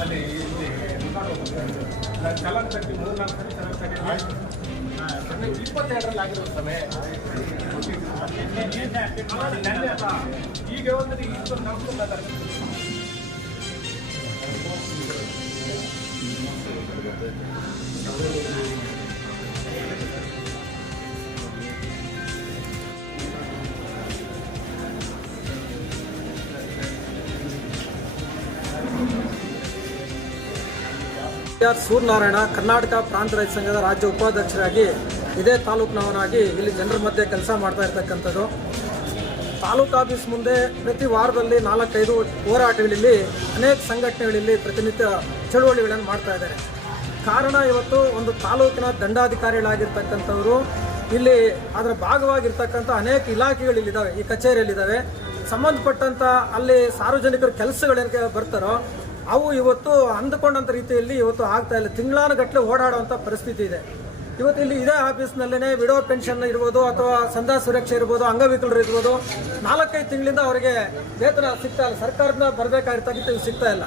ಅಲ್ಲಿ ಇಲ್ಲಿ ಚಲನ್ ಕಟ್ಟಿ ಮೂರು ನಾಲ್ಕು ಸರಿ ಚಲನ್ ಕಟ್ಟಿ ಇಪ್ಪತ್ತೆರಡರಲ್ಲಿ ಆಗಿರೋ ಸಮಯ ಈಗ ಒಂದು ಇಷ್ಟು ನಮ್ದು ಆರ್ ಸೂರ್ಯನಾರಾಯಣ ಕರ್ನಾಟಕ ಪ್ರಾಂತ ರೈತ ಸಂಘದ ರಾಜ್ಯ ಉಪಾಧ್ಯಕ್ಷರಾಗಿ ಇದೇ ತಾಲೂಕಿನವನಾಗಿ ಇಲ್ಲಿ ಜನರ ಮಧ್ಯೆ ಕೆಲಸ ಮಾಡ್ತಾ ಇರ್ತಕ್ಕಂಥದ್ದು. ತಾಲೂಕು ಆಫೀಸ್ ಮುಂದೆ ಪ್ರತಿ ವಾರದಲ್ಲಿ ನಾಲ್ಕೈದು ಹೋರಾಟಗಳಲ್ಲಿ, ಅನೇಕ ಸಂಘಟನೆಗಳಲ್ಲಿ ಪ್ರತಿನಿತ್ಯ ಚಳುವಳಿಗಳನ್ನು ಮಾಡ್ತಾ ಇದ್ದಾರೆ. ಕಾರಣ ಇವತ್ತು ಒಂದು ತಾಲೂಕಿನ ದಂಡಾಧಿಕಾರಿಗಳಾಗಿರ್ತಕ್ಕಂಥವರು, ಇಲ್ಲಿ ಅದರ ಭಾಗವಾಗಿರ್ತಕ್ಕಂಥ ಅನೇಕ ಇಲಾಖೆಗಳಿಲ್ಲಿದ್ದಾವೆ, ಈ ಕಚೇರಿಯಲ್ಲಿದ್ದಾವೆ. ಸಂಬಂಧಪಟ್ಟಂಥ ಅಲ್ಲಿ ಸಾರ್ವಜನಿಕರ ಕೆಲಸಗಳೇನಕ್ಕೆ ಬರ್ತಾರೋ ಅವು ಇವತ್ತು ಅಂದುಕೊಂಡಂಥ ರೀತಿಯಲ್ಲಿ ಇವತ್ತು ಆಗ್ತಾ ಇಲ್ಲ. ತಿಂಗಳಾನುಗಟ್ಟಲೆ ಓಡಾಡುವಂಥ ಪರಿಸ್ಥಿತಿ ಇದೆ. ಇವತ್ತು ಇಲ್ಲಿ ಇದೇ ಆಫೀಸ್ನಲ್ಲೇ ವಿಡೋ ಪೆನ್ಷನ್ ಇರ್ಬೋದು ಅಥವಾ ಸಂಧಾ ಸುರಕ್ಷೆ ಇರ್ಬೋದು, ಅಂಗವಿಕಲರು ಇರ್ಬೋದು, ನಾಲ್ಕೈದು ತಿಂಗಳಿಂದ ಅವರಿಗೆ ವೇತನ ಸಿಗ್ತಾ ಇಲ್ಲ. ಸರ್ಕಾರದಿಂದ ಬರಬೇಕಾಗಿರ್ತಕ್ಕಂಥ ಇವು ಸಿಗ್ತಾ ಇಲ್ಲ.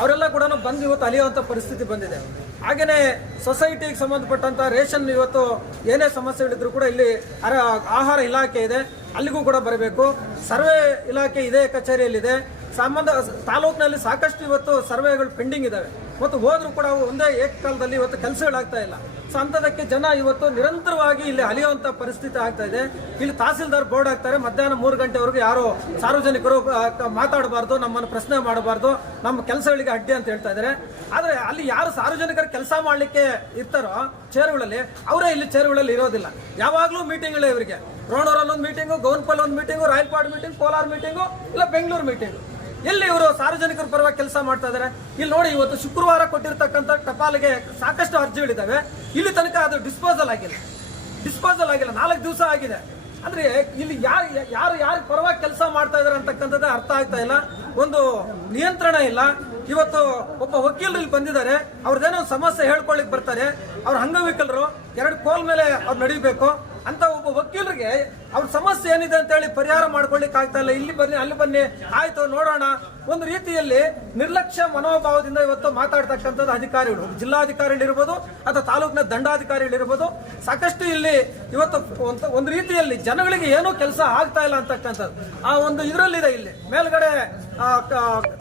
ಅವರೆಲ್ಲ ಕೂಡ ಬಂದು ಇವತ್ತು ಅಲಿಯುವಂಥ ಪರಿಸ್ಥಿತಿ ಬಂದಿದೆ. ಹಾಗೆಯೇ ಸೊಸೈಟಿಗೆ ಸಂಬಂಧಪಟ್ಟಂಥ ರೇಷನ್ ಇವತ್ತು ಏನೇ ಸಮಸ್ಯೆಗಳಿದ್ರು ಕೂಡ ಇಲ್ಲಿ ಆಹಾರ ಇಲಾಖೆ ಇದೆ. ಅಲ್ಲಿಗೂ ಕೂಡ ಬರಬೇಕು. ಸರ್ವೆ ಇಲಾಖೆ ಇದೇ ಕಚೇರಿಯಲ್ಲಿದೆ. ಸಂಬಂಧ, ತಾಲೂಕಿನಲ್ಲಿ ಸಾಕಷ್ಟು ಇವತ್ತು ಸರ್ವೆಗಳು ಪೆಂಡಿಂಗ್ ಇದಾವೆ. ಮತ್ತು ಹೋದರೂ ಕೂಡ ಒಂದೇ ಏಕಕಾಲದಲ್ಲಿ ಇವತ್ತು ಕೆಲಸಗಳಾಗ್ತಾ ಇಲ್ಲ. ಸೊ ಅಂಥದಕ್ಕೆ ಜನ ಇವತ್ತು ನಿರಂತರವಾಗಿ ಇಲ್ಲಿ ಅಲಿಯುವಂಥ ಪರಿಸ್ಥಿತಿ ಆಗ್ತಾ ಇದೆ. ಇಲ್ಲಿ ತಹಸೀಲ್ದಾರ್ ಬೋರ್ಡ್ ಹಾಕ್ತಾರೆ, ಮಧ್ಯಾಹ್ನ ಮೂರು ಗಂಟೆವರೆಗೂ ಯಾರು ಸಾರ್ವಜನಿಕರು ಮಾತಾಡಬಾರ್ದು, ನಮ್ಮನ್ನು ಪ್ರಶ್ನೆ ಮಾಡಬಾರ್ದು, ನಮ್ಮ ಕೆಲಸಗಳಿಗೆ ಅಡ್ಡಿ ಅಂತ ಹೇಳ್ತಾ ಇದ್ದಾರೆ. ಆದರೆ ಅಲ್ಲಿ ಯಾರು ಸಾರ್ವಜನಿಕರು ಕೆಲಸ ಮಾಡಲಿಕ್ಕೆ ಇರ್ತಾರೋ ಚೇರುಗಳಲ್ಲಿ, ಅವರೇ ಇಲ್ಲಿ ಚೇರುಗಳಲ್ಲಿ ಇರೋದಿಲ್ಲ. ಯಾವಾಗಲೂ ಮೀಟಿಂಗ್ಗಳೇ ಇವರಿಗೆ. ರೋಣೂರಲ್ಲಿ ಒಂದು ಮೀಟಿಂಗು ಗೌನ್ಪಲ್ಲಿ ಒಂದು meeting Rayalpad meeting Kolar meeting ಇಲ್ಲ ಬೆಂಗಳೂರು ಮೀಟಿಂಗು ಎಲ್ಲಿ ಇವರು ಸಾರ್ವಜನಿಕರ ಪರವಾಗಿ ಕೆಲಸ ಮಾಡ್ತಾ ಇದ್ದಾರೆ ಇಲ್ಲಿ ನೋಡಿ, ಇವತ್ತು ಶುಕ್ರವಾರ ಕೊಟ್ಟಿರ್ತಕ್ಕಂಥ ಟಪಾಲಿಗೆ ಸಾಕಷ್ಟು ಅರ್ಜಿಗಳಿದ್ದಾವೆ ಇಲ್ಲಿ ತನಕ ಅದು ಡಿಸ್ಪೋಸಲ್ ಆಗಿಲ್ಲ. ಡಿಸ್ಪೋಸಲ್ ಆಗಿಲ್ಲ. ನಾಲ್ಕು ದಿವಸ ಆಗಿದೆ. ಅಂದ್ರೆ ಇಲ್ಲಿ ಯಾರು ಯಾರು ಯಾರು ಪರವಾಗಿ ಕೆಲಸ ಮಾಡ್ತಾ ಇದಾರೆ ಅಂತಕ್ಕಂಥದ್ದು ಅರ್ಥ ಆಗ್ತಾ ಇಲ್ಲ. ಒಂದು ನಿಯಂತ್ರಣ ಇಲ್ಲ. ಇವತ್ತು ಒಬ್ಬ ವಕೀಲರು ಇಲ್ಲಿ ಬಂದಿದ್ದಾರೆ. ಅವ್ರದ್ದೇನೋ ಸಮಸ್ಯೆ ಹೇಳ್ಕೊಳ್ಳಿಕ್ ಬರ್ತಾರೆ. ಅವ್ರ ಅಂಗವಿಕಲರು ಎರಡು ಕೋಲ್ ಮೇಲೆ ಅವ್ರು ನಡಿಬೇಕು. ಅಂತ ಒಬ್ಬ ವಕೀಲರಿಗೆ ಅವ್ರ ಸಮಸ್ಯೆ ಏನಿದೆ ಅಂತ ಹೇಳಿ ಪರಿಹಾರ ಮಾಡ್ಕೊಳ್ಳಿಕ್ ಆಗ್ತಾ ಇಲ್ಲ. ಇಲ್ಲಿ ಬನ್ನಿ, ಅಲ್ಲಿ ಬನ್ನಿ. ಆಯ್ತು, ನೋಡೋಣ. ಒಂದು ರೀತಿಯಲ್ಲಿ ನಿರ್ಲಕ್ಷ್ಯ ಮನೋಭಾವದಿಂದ ಇವತ್ತು ಮಾತಾಡ್ತಕ್ಕಂಥದ್ದು ಅಧಿಕಾರಿಗಳು. ಜಿಲ್ಲಾಧಿಕಾರಿಗಳಿರ್ಬೋದು ಅಥವಾ ತಾಲೂಕಿನ ದಂಡಾಧಿಕಾರಿಗಳಿರ್ಬೋದು. ಸಾಕಷ್ಟು ಇಲ್ಲಿ ಇವತ್ತು ಒಂದು- ರೀತಿಯಲ್ಲಿ ಜನಗಳಿಗೆ ಏನೂ ಕೆಲಸ ಆಗ್ತಾ ಇಲ್ಲ ಅಂತಕ್ಕಂಥದ್ದು. ಆ ಒಂದು ಇದರಲ್ಲಿದೆ ಇಲ್ಲಿ. ಮೇಲ್ಗಡೆ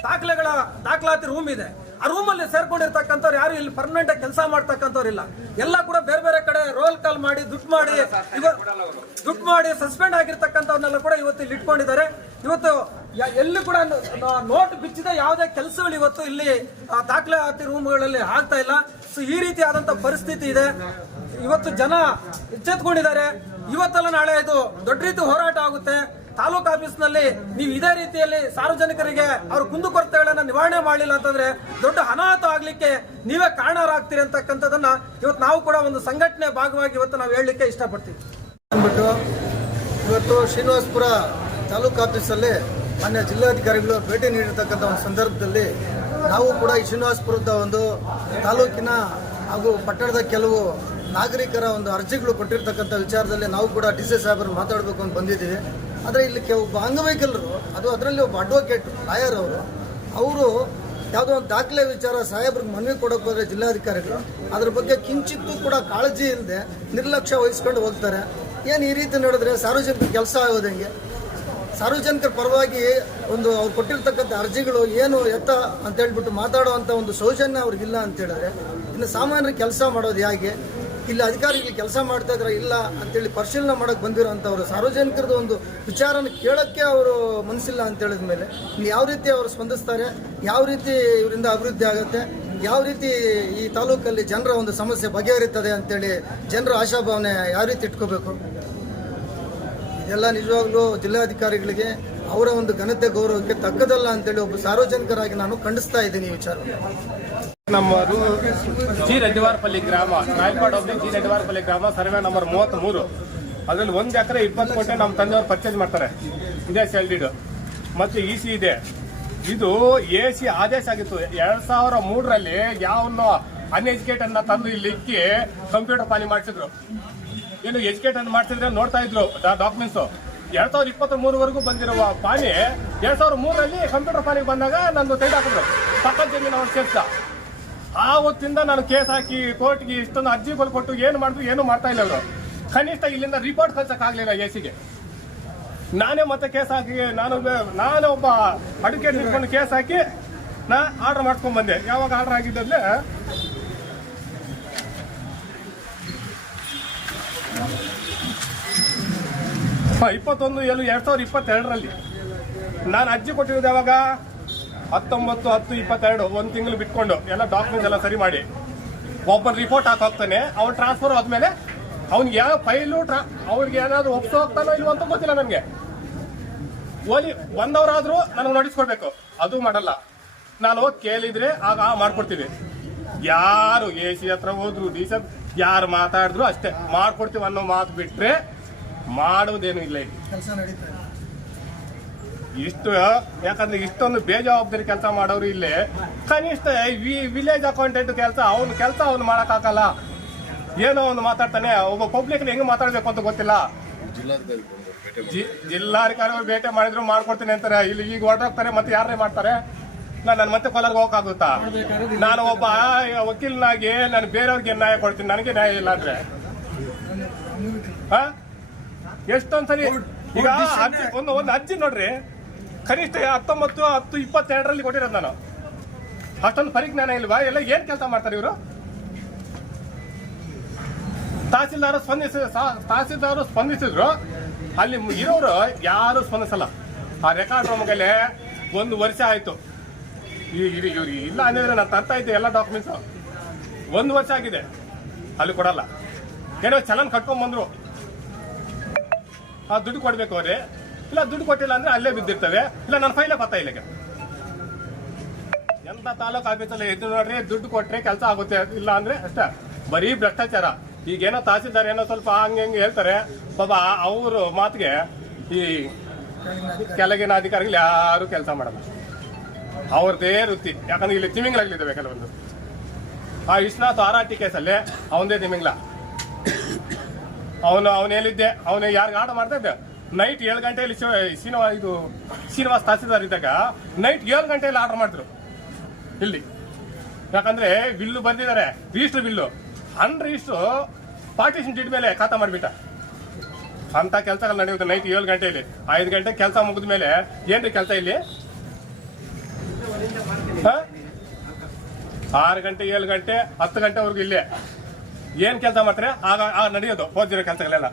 ದಾಖಲೆಗಳ ದಾಖಲಾತಿ ರೂಮ್ ಇದೆ. ಆ ರೂಮಲ್ಲಿ ಸೇರ್ಕೊಂಡಿರ್ತಕ್ಕಂಥವ್ರು ಯಾರು ಇಲ್ಲಿ ಪರ್ಮನೆಂಟ್ ಆಗಿ ಕೆಲಸ ಮಾಡ್ತಕ್ಕಂಥವ್ರು ಇಲ್ಲ. ಎಲ್ಲ ಕೂಡ ಬೇರೆ ಬೇರೆ ಕಡೆ ರೋಲ್ ಕಾಲ್ ಮಾಡಿ ದುಡ್ಡು ಮಾಡಿ ದುಡ್ಡು ಮಾಡಿ ಸಸ್ಪೆಂಡ್ ಆಗಿರ್ತಕ್ಕಂಥವ್ರನ್ನೆಲ್ಲ ಕೂಡ ಇವತ್ತು ಇಲ್ಲಿ ಇಟ್ಕೊಂಡಿದ್ದಾರೆ. ಇವತ್ತು ಎಲ್ಲಿ ಕೂಡ ನೋಟ್ ಬಿಚ್ಚಿದ ಯಾವುದೇ ಕೆಲಸಗಳು ಇವತ್ತು ಇಲ್ಲಿ ದಾಖಲೆ ದಾಖಲಾತಿ ರೂಮ್ಗಳಲ್ಲಿ ಆಗ್ತಾ ಇಲ್ಲ. ಸೊ ಈ ರೀತಿ ಆದಂತ ಪರಿಸ್ಥಿತಿ ಇದೆ. ಇವತ್ತು ಜನ ಎಚ್ಚೆತ್ಕೊಂಡಿದ್ದಾರೆ. ಇವತ್ತಲ್ಲ ನಾಳೆ ಇದು ದೊಡ್ಡ ರೀತಿ ಹೋರಾಟ ಆಗುತ್ತೆ. ತಾಲೂಕು ಆಫೀಸ್ನಲ್ಲಿ ನೀವು ಇದೇ ರೀತಿಯಲ್ಲಿ ಸಾರ್ವಜನಿಕರಿಗೆ ಅವ್ರ ಕುಂದುಕೊರತೆಗಳನ್ನ ನಿವಾರಣೆ ಮಾಡಲಿಲ್ಲ ಅಂತಂದ್ರೆ ದೊಡ್ಡ ಅನಾಹುತ ಆಗ್ಲಿಕ್ಕೆ ನೀವೇ ಕಾರಣರಾಗ್ತೀರಿ ಅಂತಕ್ಕಂಥದ್ದನ್ನ ಇವತ್ತು ನಾವು ಕೂಡ ಒಂದು ಸಂಘಟನೆ ಭಾಗವಾಗಿ ಇವತ್ತು ನಾವು ಹೇಳಲಿಕ್ಕೆ ಇಷ್ಟಪಡ್ತೀವಿ. ಅಂದ್ಬಿಟ್ಟು ಇವತ್ತು ಶ್ರೀನಿವಾಸಪುರ ತಾಲೂಕು ಆಫೀಸಲ್ಲಿ ಮಾನ್ಯ ಜಿಲ್ಲಾಧಿಕಾರಿಗಳು ಭೇಟಿ ನೀಡಿರ್ತಕ್ಕಂಥ ಒಂದು ಸಂದರ್ಭದಲ್ಲಿ ನಾವು ಕೂಡ ಈ ಶ್ರೀನಿವಾಸಪುರದ ಒಂದು ತಾಲೂಕಿನ ಹಾಗೂ ಪಟ್ಟಣದ ಕೆಲವು ನಾಗರಿಕರ ಒಂದು ಅರ್ಜಿಗಳು ಕೊಟ್ಟಿರ್ತಕ್ಕಂಥ ವಿಚಾರದಲ್ಲಿ ನಾವು ಕೂಡ ಡಿ ಸಿ ಸಾಹೇಬರು ಮಾತಾಡಬೇಕು ಅಂತ ಬಂದಿದ್ದೀವಿ. ಆದರೆ ಇಲ್ಲಿ ಕೆಲವು ಒಬ್ಬ ಅಂಗವೈಕಲರು ಅದು ಅದರಲ್ಲಿ ಒಬ್ಬ ಅಡ್ವೊಕೇಟ್ ಲಾಯರ್ ಅವರು ಅವರು ಯಾವುದೋ ಒಂದು ದಾಖಲೆ ವಿಚಾರ ಸಾಹೇಬ್ರಿಗೆ ಮನವಿ ಕೊಡೋಕೆ ಹೋದರೆ ಜಿಲ್ಲಾಧಿಕಾರಿಗಳು, ಅದ್ರ ಬಗ್ಗೆ ಕಿಂಚಿತ್ತೂ ಕೂಡ ಕಾಳಜಿ ಇಲ್ಲದೆ ನಿರ್ಲಕ್ಷ್ಯ ವಹಿಸ್ಕೊಂಡು ಹೋಗ್ತಾರೆ. ಏನು ಈ ರೀತಿ ನೋಡಿದ್ರೆ ಸಾರ್ವಜನಿಕ ಕೆಲಸ ಆಗೋದು ಹೆಂಗೆ ಸಾರ್ವಜನಿಕರ ಪರವಾಗಿ ಒಂದು ಅವ್ರು ಕೊಟ್ಟಿರ್ತಕ್ಕಂಥ ಅರ್ಜಿಗಳು ಏನು ಎತ್ತ ಅಂತ ಹೇಳ್ಬಿಟ್ಟು ಮಾತಾಡುವಂಥ ಒಂದು ಸೌಜನ್ಯ ಅವ್ರಿಗಿಲ್ಲ ಅಂತ ಹೇಳಿದ್ರೆ, ಇನ್ನು ಸಾಮಾನ್ಯರಿಗೆ ಕೆಲಸ ಮಾಡೋದು ಹೇಗೆ? ಇಲ್ಲಿ ಅಧಿಕಾರಿಗಳು ಕೆಲಸ ಮಾಡ್ತಾ ಇದ್ರೆ ಇಲ್ಲ ಅಂತೇಳಿ ಪರಿಶೀಲನೆ ಮಾಡೋಕೆ ಬಂದಿರೋಂಥವ್ರು ಸಾರ್ವಜನಿಕರದ ಒಂದು ವಿಚಾರನ ಕೇಳೋಕ್ಕೆ ಅವರು ಮನಸ್ಸಿಲ್ಲ ಅಂತ ಹೇಳಿದ ಮೇಲೆ ಯಾವ ರೀತಿ ಅವರು ಸ್ಪಂದಿಸ್ತಾರೆ, ಯಾವ ರೀತಿ ಇವರಿಂದ ಅಭಿವೃದ್ಧಿ ಆಗುತ್ತೆ, ಯಾವ ರೀತಿ ಈ ತಾಲೂಕಲ್ಲಿ ಜನರ ಒಂದು ಸಮಸ್ಯೆ ಬಗೆಹರಿತದೆ ಅಂತೇಳಿ ಜನರ ಆಶಾಭಾವನೆ ಯಾವ ರೀತಿ ಇಟ್ಕೋಬೇಕು? ಇದೆಲ್ಲ ನಿಜವಾಗ್ಲೂ ಜಿಲ್ಲಾಧಿಕಾರಿಗಳಿಗೆ ಅವರ ಒಂದು ಘನತೆ ಗೌರವಕ್ಕೆ ತಕ್ಕದಲ್ಲ ಅಂತೇಳಿ ಒಬ್ಬ ಸಾರ್ವಜನಿಕರಾಗಿ ನಾನು ಖಂಡಿಸ್ತಾ ಇದ್ದೀನಿ ಈ ವಿಚಾರ ನಮ್ಮದು ಜಿ ರೆಡ್ಡಿವಾರಪಲ್ಲಿ ಗ್ರಾಮ, ರಾಯಲ್ಪಾಡ್ ಹೋಬಳಿ ಜಿ ರೆಡ್ಡಿವಾರಪಲ್ಲಿ ಗ್ರಾಮ, ಸರ್ವೆ ನಂಬರ್ ಮೂವತ್ತ್ ಮೂರು ಅದ್ರಲ್ಲಿ ಒಂದು ಎಕರೆ ಇಪ್ಪತ್ತು ಕೋಟಿ ನಮ್ಮ ತಂದೆಯವರು ಪರ್ಚೇಸ್ ಮಾಡ್ತಾರೆ. ಇದೇ ಸ್ಯಾಲ್ರಿಡ್ ಮತ್ತು ಇ ಸಿ ಇದೆ. ಇದು ಎ ಸಿ ಆದೇಶ ಆಗಿತ್ತು. ಎರಡು ಸಾವಿರ ಮೂರರಲ್ಲಿ ಯಾವನ್ನೋ ಅನ್ಎಜುಕೇಟ್ ಅನ್ನ ತಂದು ಇಲ್ಲಿ ಕಂಪ್ಯೂಟರ್ ಪಾಲಿ ಮಾಡಿಸಿದ್ರು. ಏನು ಎಜುಕೇಟ್ ಅನ್ನು ಮಾಡ್ತಿದ್ರೆ ನೋಡ್ತಾ ಇದ್ರು ಡಾಕ್ಯುಮೆಂಟ್ಸ್ ಎರಡ್ ಸಾವಿರದ ಇಪ್ಪತ್ತ್ ಮೂರವರೆಗೂ ಬಂದಿರುವ ಪಾನಿ ಎರಡ್ ಸಾವಿರದ ಮೂರರಲ್ಲಿ ಕಂಪ್ಯೂಟರ್ ಪಾಲಿಗೆ ಬಂದಾಗ ನಂದು ತೆಗೆದಾಕಿದ್ರು ಪಕ್ಕದ ಜಮೀನು ಅವ್ರು ಸೇರ್ಸ ಹೊತ್ತಿಂದ ನಾನು ಕೇಸ್ ಹಾಕಿ ಕೋರ್ಟ್ಗೆ ಇಷ್ಟೊಂದು ಅರ್ಜಿಗಳು ಕೊಟ್ಟು ಏನು ಮಾಡಿದ್ರು ಏನು ಮಾಡ್ತಾ ಇಲ್ಲ ಅವರು ಕನಿಷ್ಠ ಇಲ್ಲಿಂದ ರಿಪೋರ್ಟ್ ಕಳ್ಸಕ್ಕಾಗಲಿಲ್ಲ ಎ ಸಿಗೆ ನಾನೇ ಮತ್ತೆ ಕೇಸ್ ಹಾಕಿ ನಾನು ನಾನು ಒಬ್ಬ ಅಡಿಕೆ ಇಟ್ಕೊಂಡು ಕೇಸ್ ಹಾಕಿ ನಾ ಆರ್ಡರ್ ಮಾಡ್ಕೊಂಡ್ ಬಂದೆ. ಯಾವಾಗ ಆರ್ಡರ್ ಆಗಿದ್ದಲ್ಲೇ ಇಪ್ಪತ್ತೊಂದು ಏಳು ಎರಡ್ ಸಾವಿರದ ಇಪ್ಪತ್ತೆರಡರಲ್ಲಿ. ನಾನು ಅರ್ಜಿ ಕೊಟ್ಟಿರೋದು ಯಾವಾಗ? ಹತ್ತೊಂಬತ್ತು, ಹತ್ತು, ಇಪ್ಪತ್ತೆರಡು, ಒಂದು ತಿಂಗಳು ಬಿಟ್ಕೊಂಡು ಎಲ್ಲ ಡಾಕ್ಯುಮೆಂಟ್ಸ್ ಎಲ್ಲ ಸರಿ ಮಾಡಿ. ಒಬ್ಬನ ರಿಪೋರ್ಟ್ ಹಾಕಿ ಹೋಗ್ತಾನೆ, ಅವ್ನು ಟ್ರಾನ್ಸ್ಫರ್ ಆದ್ಮೇಲೆ ಅವ್ನಿಗೆ ಯಾವ ಫೈಲು ಟ್ರಾ ಅವ್ರಿಗೆ ಏನಾದ್ರು ಒಪ್ಸೋ ಹೋಗ್ತಾನೋ ಇಲ್ವೋ ಅಂತ ಗೊತ್ತಿಲ್ಲ ನನಗೆ. ಓಲಿ, ಬಂದವರಾದ್ರೂ ನನಗೆ ನೋಟಿಸ್ಕೊಡ್ಬೇಕು ಅದು ಮಾಡಲ್ಲ. ನಾನು ಹೋಗಿ ಕೇಳಿದ್ರೆ ಆಗ ಮಾಡ್ಕೊಡ್ತೀವಿ ಯಾರು ಎ ಸಿ ಹತ್ರ ಹೋದ್ರು, ಡಿ ಸಿ ಯಾರು ಮಾತಾಡಿದ್ರು ಅಷ್ಟೇ. ಮಾಡ್ಕೊಡ್ತೀವಿ ಅನ್ನೋ ಮಾತು ಬಿಟ್ರೆ ಮಾಡುವುದೇನು ಇಲ್ಲ ಇಲ್ಲಿ. ಇಷ್ಟು ಯಾಕಂದ್ರೆ ಇಷ್ಟೊಂದು ಬೇಜವಾಬ್ದಾರಿ ಕೆಲಸ ಮಾಡೋರು ಇಲ್ಲಿ. ಕನಿಷ್ಠ ವಿಲೇಜ್ ಅಕೌಂಟೆಂಟ್ ಕೆಲಸ ಅವ್ನ ಕೆಲಸ ಅವ್ನು ಮಾಡೋಕ್ಕಾಗಲ್ಲ. ಏನೋ ಒಂದು ಮಾತಾಡ್ತಾನೆ. ಒಬ್ಬ ಪಬ್ಲಿಕ್ ಹೆಂಗ್ ಮಾತಾಡ್ಬೇಕು ಅಂತ ಗೊತ್ತಿಲ್ಲ. ಜಿಲ್ಲಾಧಿಕಾರಿಗಳು ಜಿಲ್ಲಾಧಿಕಾರಿ ಭೇಟಿ ಮಾಡಿದ್ರು ಮಾಡ್ಕೊಡ್ತೀನಿ ಅಂತಾರೆ. ಇಲ್ಲಿ ಈಗ ಹೊರಟೋಗ್ತಾರೆ ಮತ್ತೆ ಯಾರೇ ಮಾಡ್ತಾರೆ? ನಾನು ನನ್ನ ಮತ್ತೆ ಕೊಲಾರ್ಗೆ ಹೋಗಕ್ಕಾಗುತ್ತಾ? ನಾನು ಒಬ್ಬ ವಕೀಲನಾಗಿ ನಾನು ಬೇರೆಯವ್ರಿಗೆ ನ್ಯಾಯ ಕೊಡ್ತೀನಿ. ನನಗೆ ನ್ಯಾಯ ಇಲ್ಲ ಅಂದ್ರೆ. ಹಾ? ಎಷ್ಟೊಂದ್ಸರಿ ಈಗ ಒಂದು ಒಂದು ಅಜ್ಜಿ ನೋಡ್ರಿ. ಕನಿಷ್ಠ ಹತ್ತೊಂಬತ್ತು, ಹತ್ತು ಇಪ್ಪತ್ತೆರಡರಲ್ಲಿ ಕೊಟ್ಟಿರೋದು ನಾನು. ಅಷ್ಟೊಂದು ಪರಿಜ್ಞಾನ ಇಲ್ವಾ? ಎಲ್ಲ ಏನ್ ಕೆಲಸ ಮಾಡ್ತಾರೆ ಇವರು? ತಹಸೀಲ್ದಾರ್ ಸ್ಪಂದಿಸ ತಹಸೀಲ್ದಾರ್ ಸ್ಪಂದಿಸಿದ್ರು. ಅಲ್ಲಿ ಇರೋರು ಯಾರು ಸ್ಪಂದಿಸಲ್ಲ. ಆ ರೆಕಾರ್ಡ್ ರೂಮ್ಗೆ ಒಂದು ವರ್ಷ ಆಯ್ತು. ಇವ್ರು ಇಲ್ಲ ಅಂದಿದ್ರೆ ನಾನು ತರ್ತಾ ಇದ್ದೆ ಎಲ್ಲ ಡಾಕ್ಯುಮೆಂಟ್ಸ್ ಒಂದು ವರ್ಷ ಆಗಿದೆ. ಅಲ್ಲಿ ಕೊಡಲ್ಲ. ಏನೋ ಚಲನ್ ಕಟ್ಕೊಂಡ್ ಬಂದ್ರು. ಆ ದುಡ್ಡು ಕೊಡ್ಬೇಕು ಅವ್ರೆ. ಇಲ್ಲ, ದುಡ್ಡು ಕೊಟ್ಟಿಲ್ಲ ಅಂದ್ರೆ ಅಲ್ಲೇ ಬಿದ್ದಿರ್ತವೆ. ಇಲ್ಲ, ನನ್ನ ಫೈಲ ಬರ್ತಾ ಇಲ್ಲ ಎಂತ ತಾಲೂಕು ಆಫೀಸಲ್ಲಿ ಎದ್ದು ನೋಡ್ರಿ, ದುಡ್ಡು ಕೊಟ್ರೆ ಕೆಲಸ ಆಗುತ್ತೆ, ಇಲ್ಲ ಅಂದ್ರೆ ಅಷ್ಟೇ. ಬರೀ ಭ್ರಷ್ಟಾಚಾರ. ಈಗೇನೋ ತಹಸೀಲ್ದಾರ್ ಏನೋ ಸ್ವಲ್ಪ ಹಂಗೆ ಹಿಂಗೆ ಹೇಳ್ತಾರೆ. ಪಾಪ ಅವರು ಮಾತಿಗೆ ಈ ಕೆಳಗಿನ ಅಧಿಕಾರಿಗಳು ಯಾರು ಕೆಲಸ ಮಾಡಲ್ಲ. ಅವ್ರದ್ದೇ ವೃತ್ತಿ. ಯಾಕಂದ್ರೆ ಇಲ್ಲಿ ತಿಮಿಂಗ್ಲಾಗ್ಲಿದ್ದಾವೆ ಕೆಲವೊಂದು. ಆ ವಿಶ್ವನಾಥ್ ಆರ್ ಟಿ ಕೇಸಲ್ಲಿ ಅವನದೇ ತಿಮಿಂಗ್ಲ. ಅವನು ಅವನು ಹೇಳಿದ್ದೆ. ಅವನು ಯಾರಿಗೆ ಆಟ ಮಾಡ್ತಾ ಇದ್ದೆ? ನೈಟ್ ಏಳು ಗಂಟೆಯಲ್ಲಿ ಶ್ರೀನಿವಾಸ ಇದು ಶ್ರೀನಿವಾಸ್ ತಹಸೀಲ್ದಾರ್ ಇದ್ದಾಗ ನೈಟ್ ಏಳು ಗಂಟೆಯಲ್ಲಿ ಆರ್ಡರ್ ಮಾಡಿದ್ರು ಇಲ್ಲಿ. ಯಾಕಂದ್ರೆ ಬಿಲ್ಲು ಬಂದಿದ್ದಾರೆ register bill. Unregister partition deed ಮೇಲೆ ಖಾತಾ ಮಾಡಿಬಿಟ್ಟ. ಅಂತ ಕೆಲಸಗಳು ನಡೆಯುತ್ತೆ ನೈಟ್ ಏಳು ಗಂಟೆಯಲ್ಲಿ. ಐದು ಗಂಟೆ ಕೆಲಸ ಮುಗಿದ ಮೇಲೆ ಏನ್ರಿ ಕೆಲಸ ಇಲ್ಲಿ? ಆರು ಗಂಟೆ, ಏಳು ಗಂಟೆ, ಹತ್ತು ಗಂಟೆವರೆಗೂ ಇಲ್ಲೇ. ಏನ್ ಕೆಲಸ ಮಾಡ್ತಾರೆ? ಆಗ ನಡೆಯೋದು. ಹೋದಿರೋ ಕೆಲಸಗಳೆಲ್ಲ.